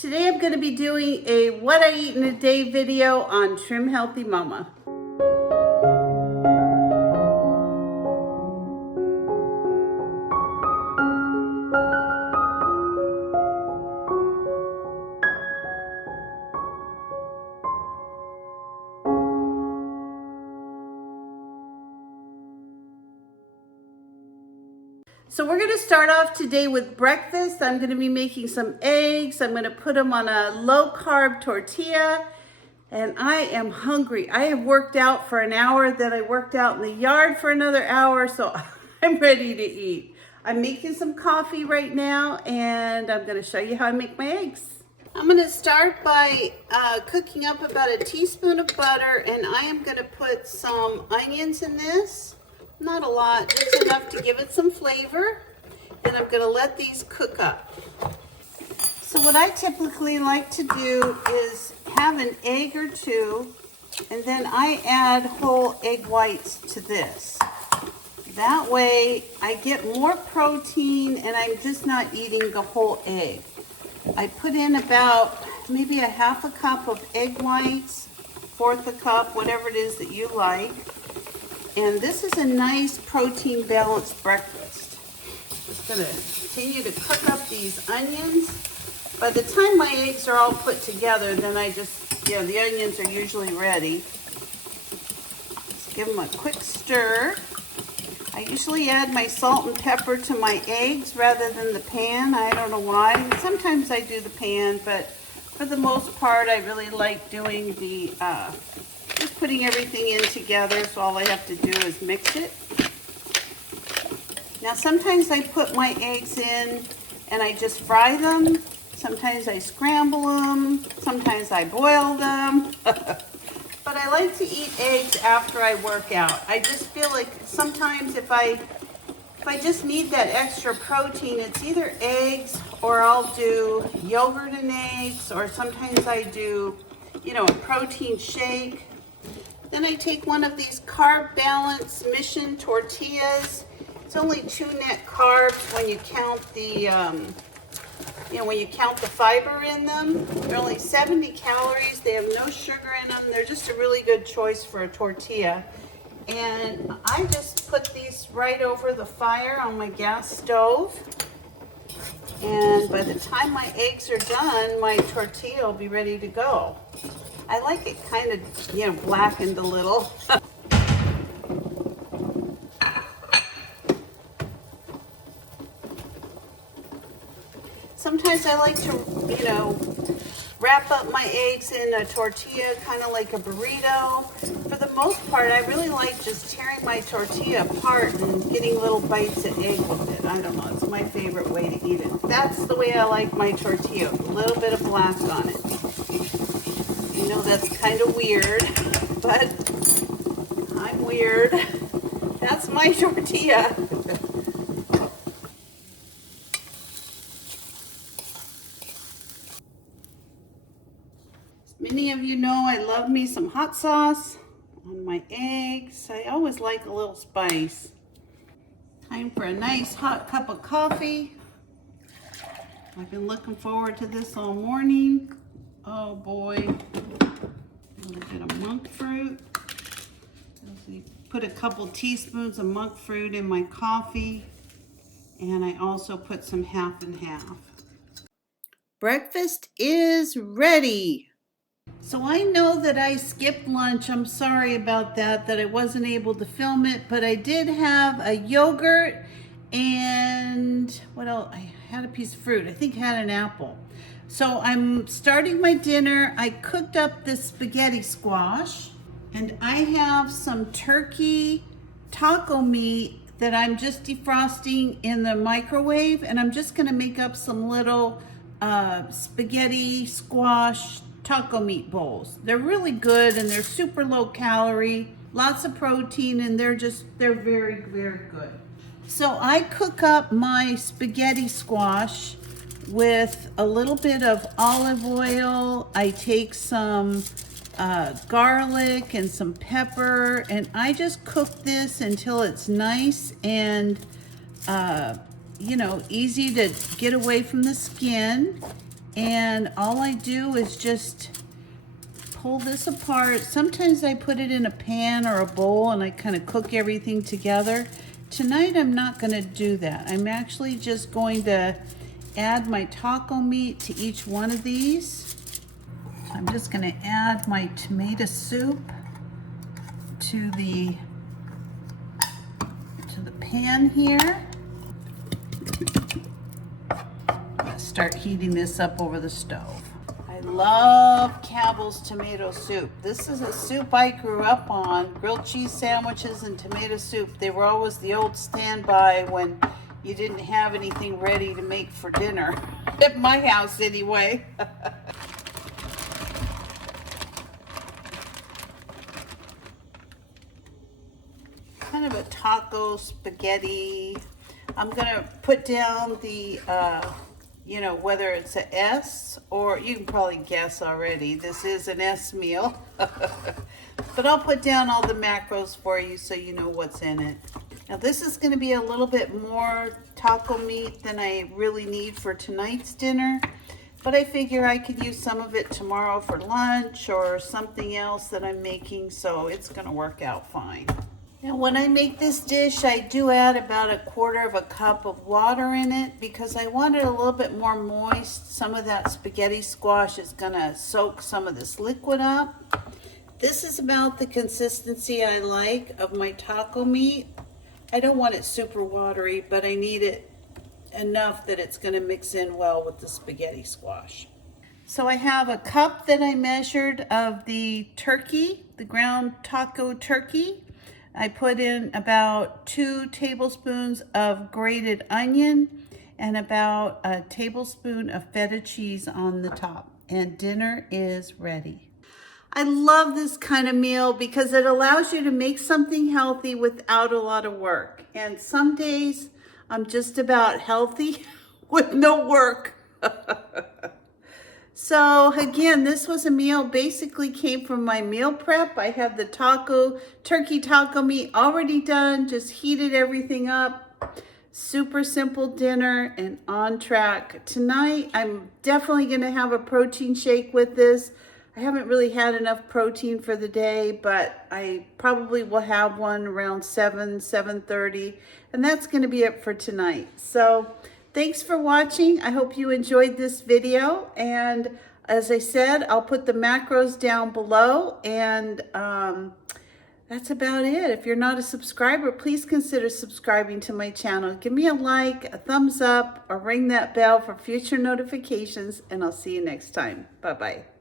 Today I'm going to be doing a what I eat in a day video on Trim Healthy Mama. So we're going to start off today with breakfast. I'm going to be making some eggs. I'm going to put them on a low carb tortilla. And I am hungry. I have worked out for an hour, then I worked out in the yard for another hour, so I'm ready to eat. I'm making some coffee right now, and I'm gonna show you how I make my eggs. I'm gonna start by cooking up about a teaspoon of butter, and I am gonna put some onions in this. Not a lot, just enough to give it some flavor. And I'm gonna let these cook up. So what I typically like to do is have an egg or two, and then I add whole egg whites to this. That way I get more protein and I'm just not eating the whole egg. I put in about maybe a half a cup of egg whites, fourth a cup, whatever it is that you like. And this is a nice protein balanced breakfast. Just gonna continue to cook up these onions. By the time my eggs are all put together, then I just, the onions are usually ready. Just give them a quick stir. I usually add my salt and pepper to my eggs rather than the pan. I don't know why. Sometimes I do the pan, but for the most part, I really like doing the, just putting everything in together, so all I have to do is mix it. Now, sometimes I put my eggs in and I just fry them. Sometimes I scramble them, sometimes I boil them, but I like to eat eggs after I work out. I just feel like sometimes if I just need that extra protein, it's either eggs or I'll do yogurt and eggs, or sometimes I do, a protein shake. Then I take one of these carb balance mission tortillas. It's only 2 net carbs when you count the when you count the fiber in them. They're only 70 calories. They have no sugar in them. They're just a really good choice for a tortilla. And I just put these right over the fire on my gas stove. And by the time my eggs are done, my tortilla will be ready to go. I like it kind of, blackened a little. Sometimes I like to, wrap up my eggs in a tortilla, kind of like a burrito. For the most part, I really like just tearing my tortilla apart and getting little bites of egg with it. I don't know, it's my favorite way to eat it. That's the way I like my tortilla, a little bit of black on it. You know, that's kind of weird, but I'm weird. That's my tortilla. Many of you know I love me some hot sauce on my eggs. I always like a little spice. Time for a nice hot cup of coffee. I've been looking forward to this all morning. Oh boy. A little bit of monk fruit. Put a couple teaspoons of monk fruit in my coffee. And I also put some half and half. Breakfast is ready. So I know that I skipped lunch. I'm sorry about that I wasn't able to film it, but I did have a yogurt and what else? I had a piece of fruit. I think I had an apple. So I'm starting my dinner. I cooked up this spaghetti squash, and I have some turkey taco meat that I'm just defrosting in the microwave, and I'm just gonna make up some little spaghetti squash taco meat bowls. They're really good and they're super low calorie, lots of protein, and they're very, very good. So I cook up my spaghetti squash with a little bit of olive oil. I take some garlic and some pepper, and I just cook this until it's nice and easy to get away from the skin. And all I do is just pull this apart. Sometimes I put it in a pan or a bowl and I kind of cook everything together. Tonight I'm not going to do that. I'm actually just going to add my taco meat to each one of these. So I'm just going to add my tomato soup to the pan here. Let's start heating this up over the stove. I love Campbell's tomato soup. This is a soup I grew up on. Grilled cheese sandwiches and tomato soup. They were always the old standby when you didn't have anything ready to make for dinner. At my house anyway. Kind of a taco spaghetti. I'm gonna put down the you know, whether it's a S, or you can probably guess already, this is an S meal. But I'll put down all the macros for you so you know what's in it. Now this is gonna be a little bit more taco meat than I really need for tonight's dinner, but I figure I could use some of it tomorrow for lunch or something else that I'm making, so it's gonna work out fine. Now when I make this dish, I do add about 1/4 cup of water in it because I want it a little bit more moist. Some of that spaghetti squash is gonna soak some of this liquid up. This is about the consistency I like of my taco meat. I don't want it super watery, but I need it enough that it's gonna mix in well with the spaghetti squash. So I have a cup that I measured of the turkey, the ground taco turkey. I put in about 2 tablespoons of grated onion and about a tablespoon of feta cheese on the top. And dinner is ready. I love this kind of meal because it allows you to make something healthy without a lot of work. And some days I'm just about healthy with no work. So again, this was a meal, basically came from my meal prep. I had the turkey taco meat already done, just heated everything up. Super simple dinner and on track. Tonight, I'm definitely gonna have a protein shake with this. I haven't really had enough protein for the day, but I probably will have one around 7:30, and that's gonna be it for tonight. So thanks for watching. I hope you enjoyed this video. And as I said, I'll put the macros down below. And that's about it. If you're not a subscriber, please consider subscribing to my channel. Give me a like, a thumbs up, or ring that bell for future notifications. And I'll see you next time. Bye-bye.